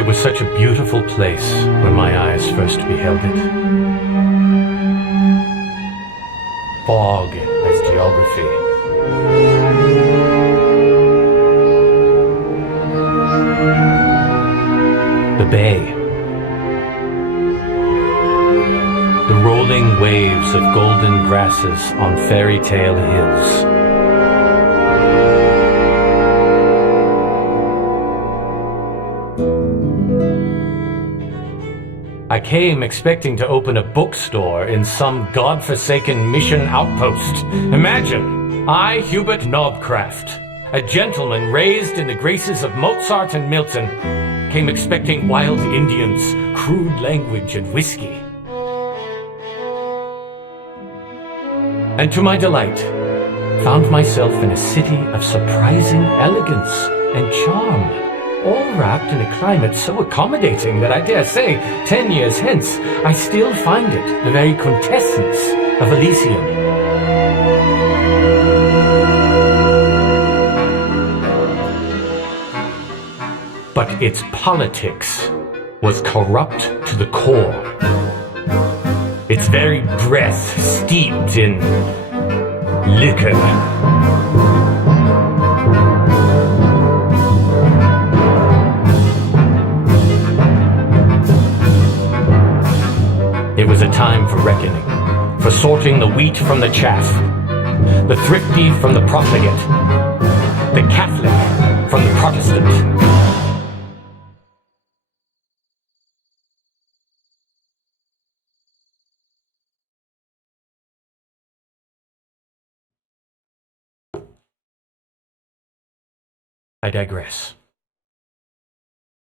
It was such a beautiful place when my eyes first beheld it. Fog as geography. The bay. The rolling waves of golden grasses on fairy tale hills. I came expecting to open a bookstore in some godforsaken mission outpost. Imagine, I, Hubert Nobcraft, a gentleman raised in the graces of Mozart and Milton, came expecting wild Indians, crude language, and whiskey. And to my delight, found myself in a city of surprising elegance and charm, all wrapped in a climate so accommodating that I dare say, 10 years hence, I still find it the very quintessence of Elysium. But its politics was corrupt to the core. Its very breath steeped in liquor. It was a time for reckoning, for sorting the wheat from the chaff, the thrifty from the profligate, the Catholic from the Protestant. I digress.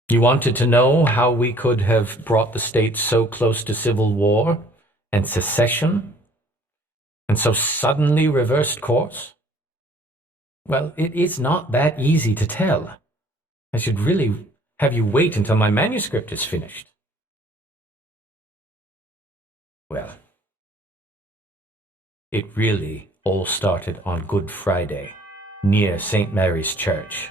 You wanted to know how we could have brought the state so close to civil war and secession, and so suddenly reversed course? Well, it is not that easy to tell. I should really have you wait until my manuscript is finished. Well, it really all started on Good Friday, near St. Mary's Church.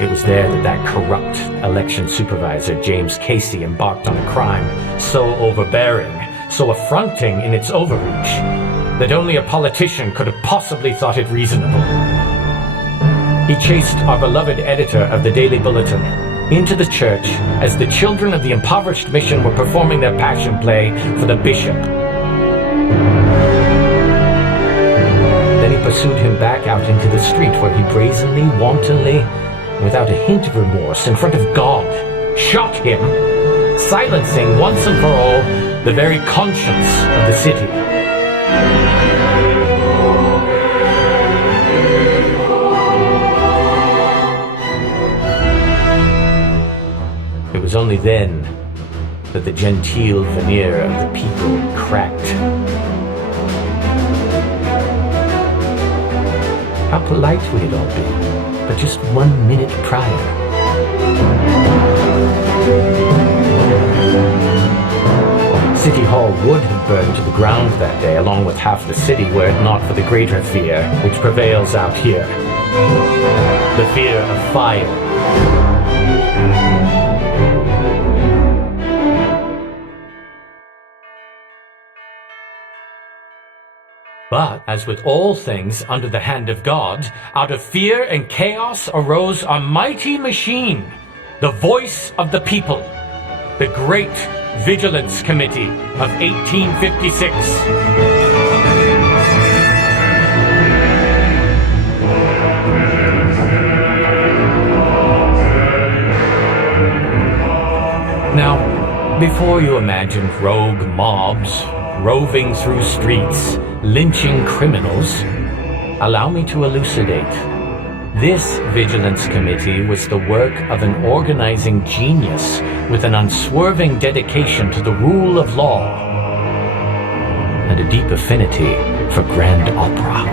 It was there that corrupt election supervisor, James Casey, embarked on a crime so overbearing, so affronting in its overreach, that only a politician could have possibly thought it reasonable. He chased our beloved editor of the Daily Bulletin into the church as the children of the impoverished mission were performing their passion play for the bishop. Then he pursued him back out into the street, where he brazenly, wantonly, without a hint of remorse, in front of God, shot him, silencing once and for all the very conscience of the city. It was only then that the genteel veneer of the people cracked. How polite would it all be, but just 1 minute prior? City Hall would have burned to the ground that day, along with half the city, were it not for the greater fear which prevails out here. The fear of fire. But, as with all things under the hand of God, out of fear and chaos arose a mighty machine, the voice of the people, the Great Vigilance Committee of 1856. Now, before you imagine rogue mobs roving through streets, lynching criminals, allow me to elucidate. This Vigilance Committee was the work of an organizing genius with an unswerving dedication to the rule of law and a deep affinity for grand opera.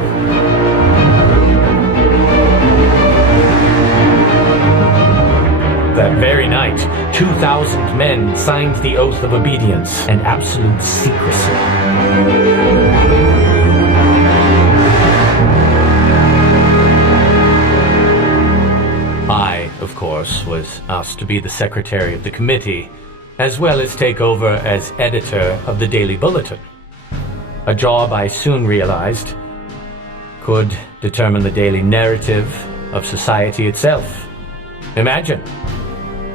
That very night, 2,000 men signed the oath of obedience and absolute secrecy. course, was asked to be the secretary of the committee, as well as take over as editor of the Daily Bulletin. A job I soon realized could determine the daily narrative of society itself. Imagine,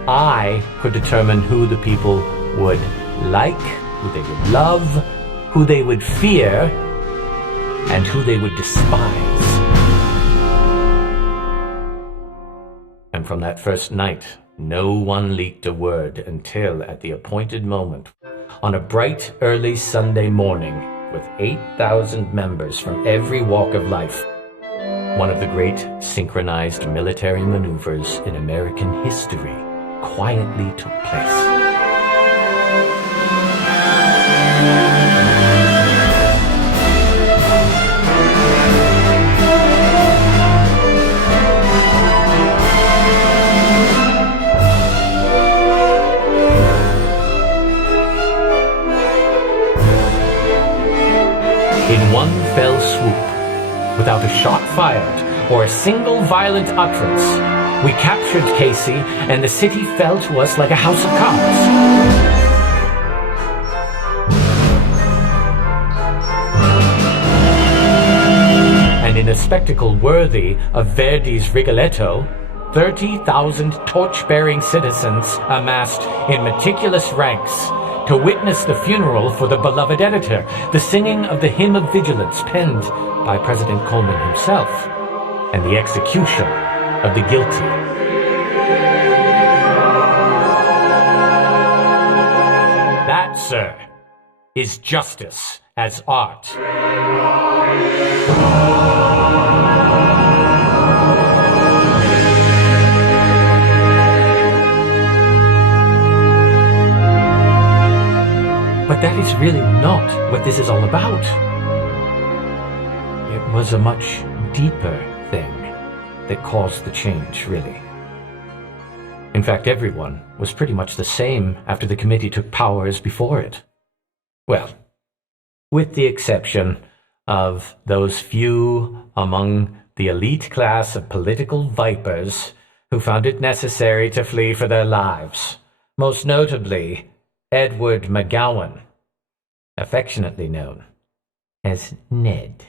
I could determine who the people would like, who they would love, who they would fear, and who they would despise. And from that first night, no one leaked a word until, at the appointed moment, on a bright early Sunday morning, with 8,000 members from every walk of life, one of the great synchronized military maneuvers in American history quietly took place. In one fell swoop, without a shot fired or a single violent utterance, we captured Casey, and the city fell to us like a house of cards. And in a spectacle worthy of Verdi's Rigoletto, 30,000 torch-bearing citizens amassed in meticulous ranks to witness the funeral for the beloved editor, the singing of the hymn of Vigilance penned by President Coleman himself, and the execution of the guilty. That, sir, is justice as art. But that is really not what this is all about. It was a much deeper thing that caused the change, really. In fact, everyone was pretty much the same after the committee took power as before it. Well, with the exception of those few among the elite class of political vipers who found it necessary to flee for their lives, most notably Edward McGowan, affectionately known as Ned.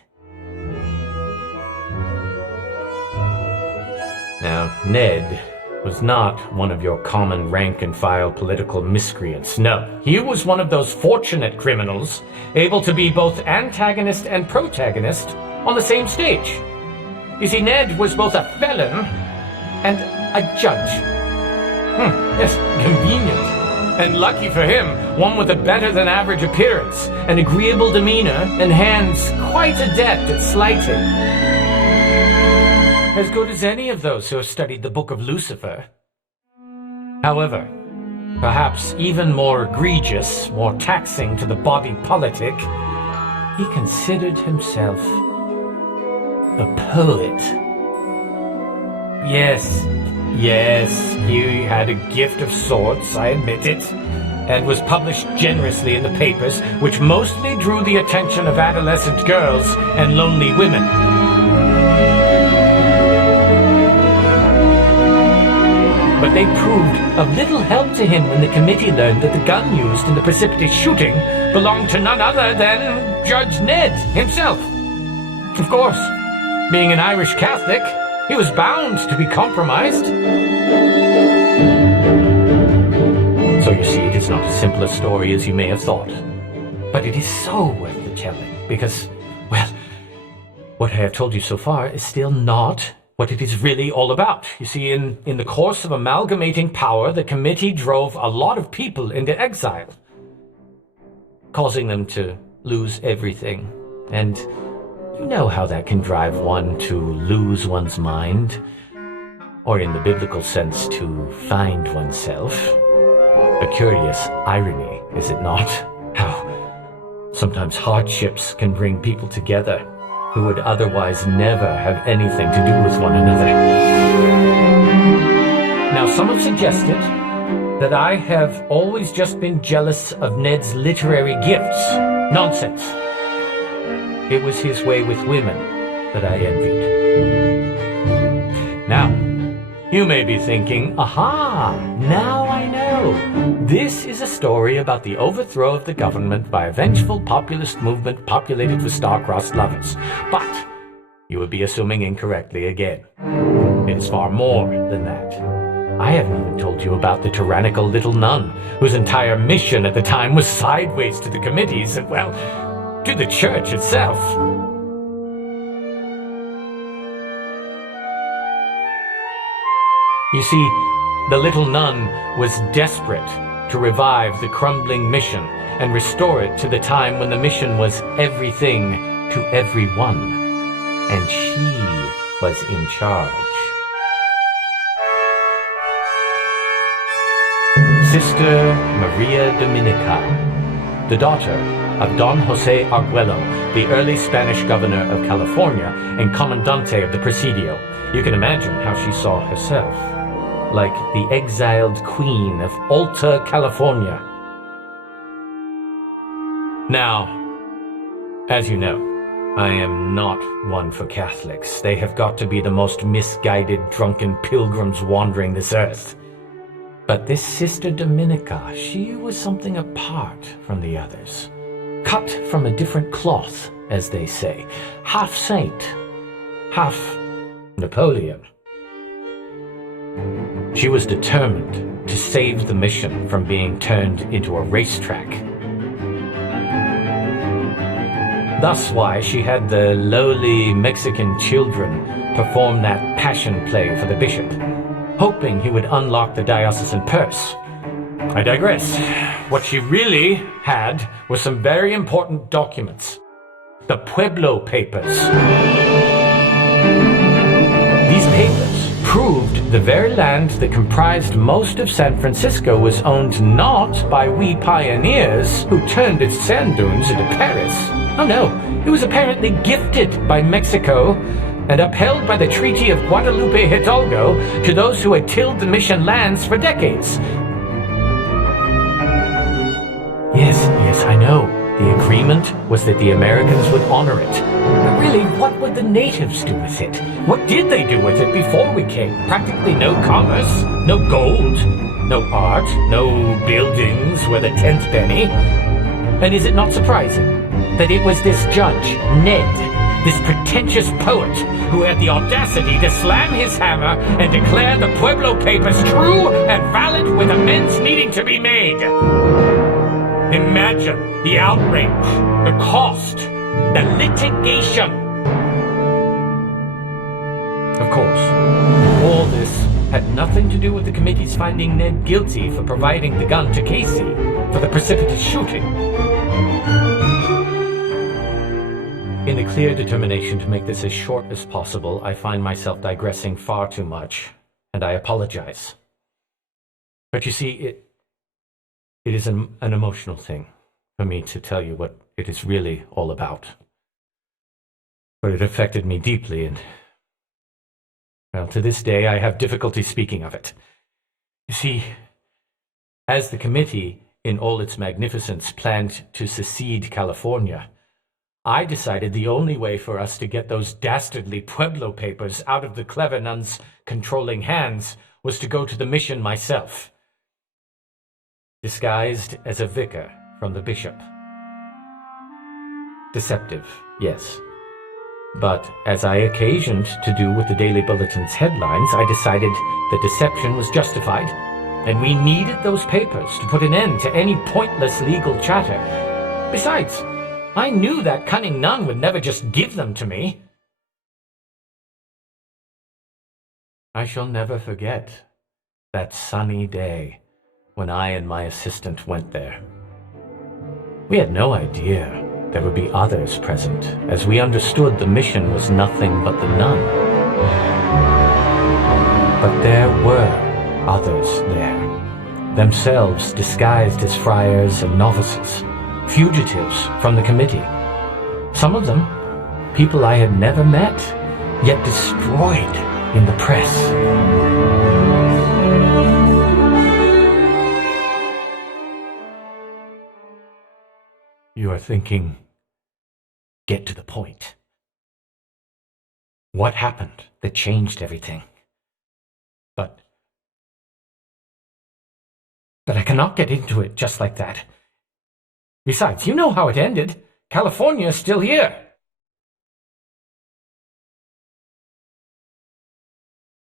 Now, Ned was not one of your common rank-and-file political miscreants. No, he was one of those fortunate criminals able to be both antagonist and protagonist on the same stage. You see, Ned was both a felon and a judge. Yes, convenient. And lucky for him, one with a better-than-average appearance, an agreeable demeanor, and hands quite adept at slighting. As good as any of those who have studied the Book of Lucifer. However, perhaps even more egregious, more taxing to the body politic, he considered himself a poet. Yes, he had a gift of sorts, I admit it, and was published generously in the papers, which mostly drew the attention of adolescent girls and lonely women. But they proved of little help to him when the committee learned that the gun used in the precipitous shooting belonged to none other than Judge Ned himself. Of course, being an Irish Catholic, he was bound to be compromised. So you see, it is not as simple a story as you may have thought. But it is so worth the telling, because, well, what I have told you so far is still not what it is really all about. You see, in the course of amalgamating power, the committee drove a lot of people into exile, causing them to lose everything. And you know how that can drive one to lose one's mind, or in the biblical sense, to find oneself. A curious irony, is it not? How sometimes hardships can bring people together who would otherwise never have anything to do with one another. Now, some have suggested that I have always just been jealous of Ned's literary gifts. Nonsense. It was his way with women that I envied. Now, You may be thinking, aha, now I know. This is a story about the overthrow of the government by a vengeful populist movement populated with star-crossed lovers. But you would be assuming incorrectly again. It is far more than that. I haven't even told you about the tyrannical little nun, whose entire mission at the time was sideways to the committees and, well, to the church itself. You see, the little nun was desperate to revive the crumbling mission and restore it to the time when the mission was everything to everyone. And she was in charge. Sister Maria Dominica, the daughter of Don Jose Arguello, the early Spanish governor of California and commandante of the Presidio. You can imagine how she saw herself, like the exiled queen of Alta California. Now, as you know, I am not one for Catholics. They have got to be the most misguided, drunken pilgrims wandering this earth. But this Sister Dominica, she was something apart from the others. Cut from a different cloth, as they say. Half saint, half Napoleon. She was determined to save the mission from being turned into a racetrack. Thus why she had the lowly Mexican children perform that passion play for the bishop, hoping he would unlock the diocesan purse. I digress. What she really had was some very important documents. The Pueblo Papers. These papers proved the very land that comprised most of San Francisco was owned not by we pioneers who turned its sand dunes into Paris. Oh no, it was apparently gifted by Mexico and upheld by the Treaty of Guadalupe Hidalgo to those who had tilled the mission lands for decades. Yes, I know. The agreement was that the Americans would honor it. But really, what would the natives do with it? What did they do with it before we came? Practically no commerce, no gold, no art, no buildings worth a 10th penny. And is it not surprising that it was this judge, Ned, this pretentious poet, who had the audacity to slam his hammer and declare the Pueblo Papers true and valid with amends needing to be made? Imagine the outrage, the cost, the litigation. Of course, all this had nothing to do with the committee's finding Ned guilty for providing the gun to Casey for the precipitous shooting. In the clear determination to make this as short as possible, I find myself digressing far too much, and I apologize. But you see, it is an emotional thing for me to tell you what it is really all about. But it affected me deeply, and, well, to this day I have difficulty speaking of it. You see, as the committee, in all its magnificence, planned to secede California, I decided the only way for us to get those dastardly Pueblo Papers out of the clever nun's controlling hands was to go to the mission myself, disguised as a vicar from the bishop. Deceptive, yes. But as I occasioned to do with the Daily Bulletin's headlines, I decided the deception was justified, and we needed those papers to put an end to any pointless legal chatter. Besides, I knew that cunning nun would never just give them to me. I shall never forget that sunny day when I and my assistant went there. We had no idea there would be others present, as we understood the mission was nothing but the nun. But there were others there, themselves disguised as friars and novices, fugitives from the committee. Some of them, people I had never met, yet destroyed in the press. You are thinking, get to the point. What happened that changed everything? But But I cannot get into it just like that. Besides, you know how it ended. California is still here.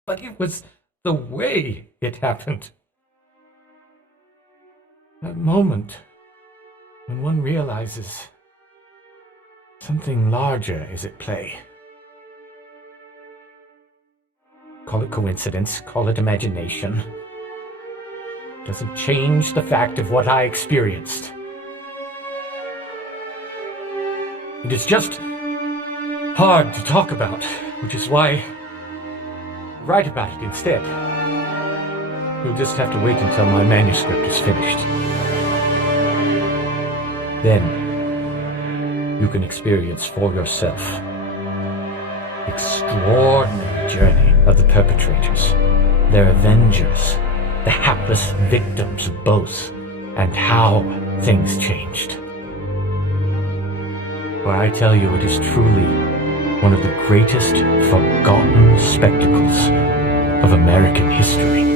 But it was the way it happened. That moment when one realizes something larger is at play. Call it coincidence, call it imagination. Doesn't change the fact of what I experienced. It is just hard to talk about, which is why I write about it instead. You'll just have to wait until my manuscript is finished. Then you can experience for yourself the extraordinary journey of the perpetrators, their avengers, the hapless victims of both, and how things changed. For I tell you, it is truly one of the greatest forgotten spectacles of American history.